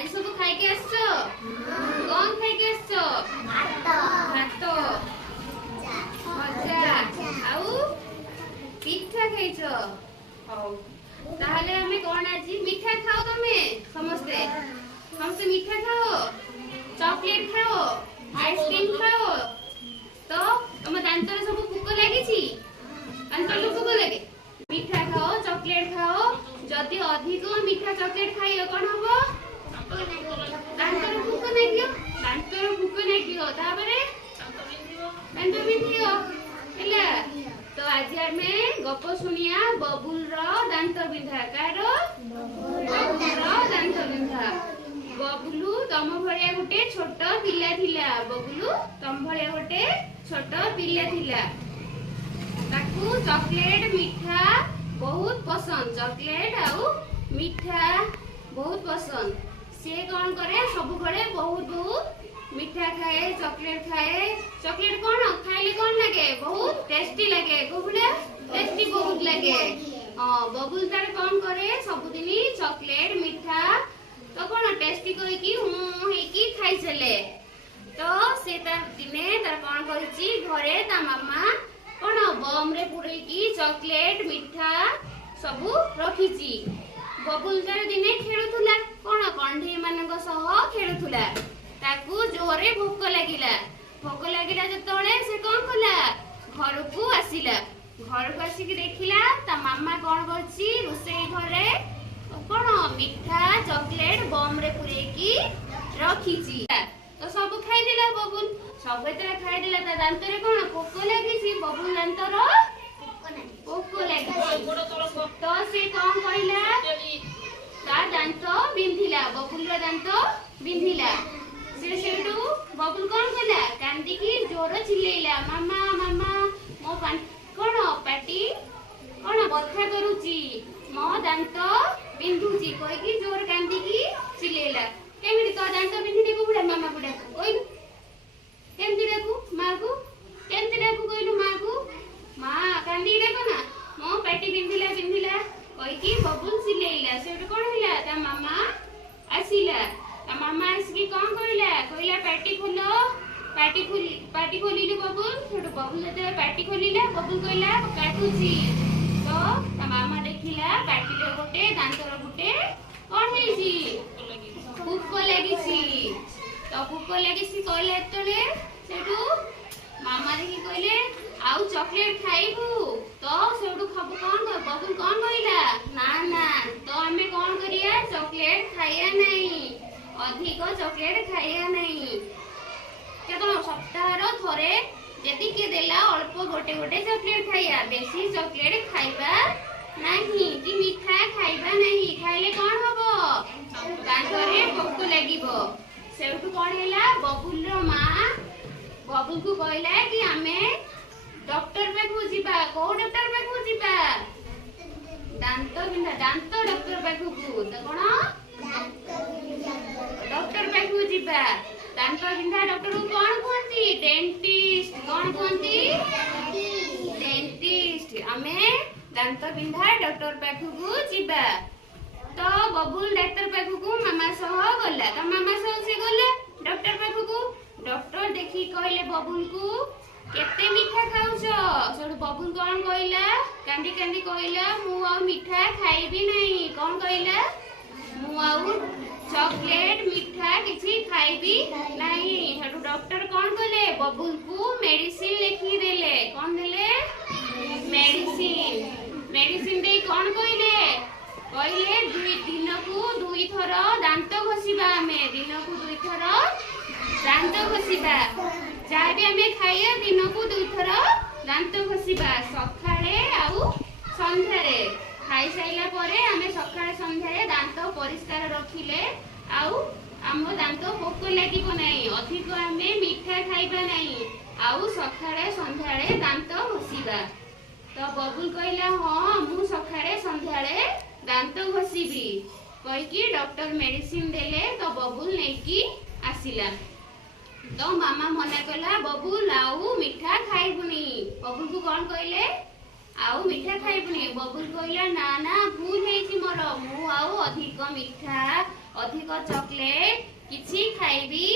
आज सब खाई के आछो कौन खाई के आछो भात भजा आउ पिठा खाइछो हौ ताहले हमें कौन आज मिठा खाओ तमे समस्ते हमसे मिठा खाओ चॉकलेट खाओ आइसक्रीम खाओ तो तुम दांतर सब भूक लगी दांतर भूक लगे मिठा खाओ चॉकलेट खाओ जदि अधिक मिठा चॉकलेट खाइयो कोन हबो दांतर भूक नागियो तापरे दांत बिंधियो हैला तो आज हमें गप सुनिया बबुल रो दांत बिंधा कारो बबुल रो दांत बिंधा बबुलू तम भलिया गोटे छोट पिला थिला बबुलू तम भलिया गोटे छोट पिला थिला ताकू चॉकलेट मिठा बहुत पसंद चॉकलेट आउ मिठा बहुत पसंद से कौन करे सब बड़े बहुत मिठा खाए चॉकलेट कौन खाइले कौन लगे बहुत टेस्टी लगे कोबुला टेस्टी बहुत लगे हां बबुल तार कौन करे सब दिन चॉकलेट मिठा तो कौन टेस्टी कोई की हे की खाइ चले तो से तार दिने तार कौन करछि घरे ता मामा कौन बम रे पुरे की चॉकलेट मिठा सब रखिछि बबुल तार दिने खेलुथुला कौन कंढी मानक सह खेलुथुला ताकू जोरे भूख लागिला जतोळे से कौन कला घर को आसिकी देखिला ता मामा कौन करछि रोसई घरे कौन मिठा चॉकलेट बम रे पुरे की रखिछि तो सब खाई देला बबुल सब एतरा खाई देला ता दांत रे कौन पोक लागिछि बबुल दांत रो पोक लागिछि तो से कौन कहिला ता दांत बिंधिला बबुल रो दांत बिंधिला से सेटू बबुल कौन कला कांदी की जोर चिल्लेला मामा मामा मो कौन पाटी कौन बथा करूची मो दांत बिंधुची कोई की जोर कांदी की चिल्लेला केमिति तो दांत बिंधिने को बुढ़ा मामा बुढ़ा कोई केमिति देखू मां को केमिति देखू कोइलु मां को मां कांदी देखो ना मो पाटी बिंधिला कोई की बबुल चिल्लेला सेटू कौन हिला ता मामा आसिला ता मामा आसी कौन कहला पाटी खोलो पाटी खोलिलु बबुल छोटो बबुल जते पाटी खोलिला बबुल कहला काटुची तो ता मामा देखिला पाटी रे गोटे दांतर गोटे कोन हेसी भूख लागिसी तो भूख लागिसी कहले तले सेटू मामा देखि कहले आउ चॉकलेट खाइबू तो सेटू खाबू कौन बबुल कौन कहला ना तो हमें कौन करिया चॉकलेट खाइया नहीं अधिक चॉकलेट खाइया नहीं केवल सप्ताह थरे यदि के देला अल्प गोटे गोटे चॉकलेट खाइया बेसी चॉकलेट खाइबा नहीं कि मिठा खाइबा नहीं खाइले कौन हबो दांतरे भोक लागिबो सेउटु कौन हैला बबुल रो मां बबुल को कहला कि हमें डॉक्टर पे को जीबा को डॉक्टर पे को जीबा दांत बिंधा दांत डॉक्टर पे को तो कोन डॉक्टर पे को जीबा दांत बिंधा डॉक्टर को कौन कहंती डेंटिस्ट कौन कहंती डेंटिस्ट हमें दांत बिंधा डॉक्टर पे को जीबा तो बबुल डॉक्टर पे को मामा सह गला तो मामा सह से गला डॉक्टर पे को डॉक्टर देखि कहले बबुल को केते मिठा खाउछो सोड बबुल कौन कहला कांदी कहला मु आ मिठा खाइबी नहीं कौन कहला मु आ चॉकलेट मिठा किछि खाइबी नहीं हेडू डॉक्टर कौन कहले बबुल को मेडिसिन लिखि देले कौन देले मेडिसिन दे कौन कहले दिन को दुई थर दांत घसीबा हमें दिन को दुई थर दांत घसीबा जहाँ भी हमें खाइया दिन को दुई थर दांत घसीबा सकाळे आउ संध्यारे खाई साइला परे हमें सकाळे संध्यारे दांत परिष्कार रखिले आउ आम दांत भोक लागिबो नहीं अधिक हमें मिठा खाइबा नहीं आउ सकाळे संध्यारे दांत घसीबा तो बबुल कहला हां मु सकाळे संध्यारे दांत घसीबी कहि कि डॉक्टर मेडिसिन देले तो बबुल नेकी आसिला तो मामा मना कला बबुल आउ मिठा खाइबुनी बबुल को कौन कहले आउ मिठा खाइबुनी बबुल कहला ना ना भूल हेछि मोर ମୁଁ ଆଉ ଅଧିକ ମିଠା ଅଧିକ ଚକଲେଟ କିଛି ଖାଇବି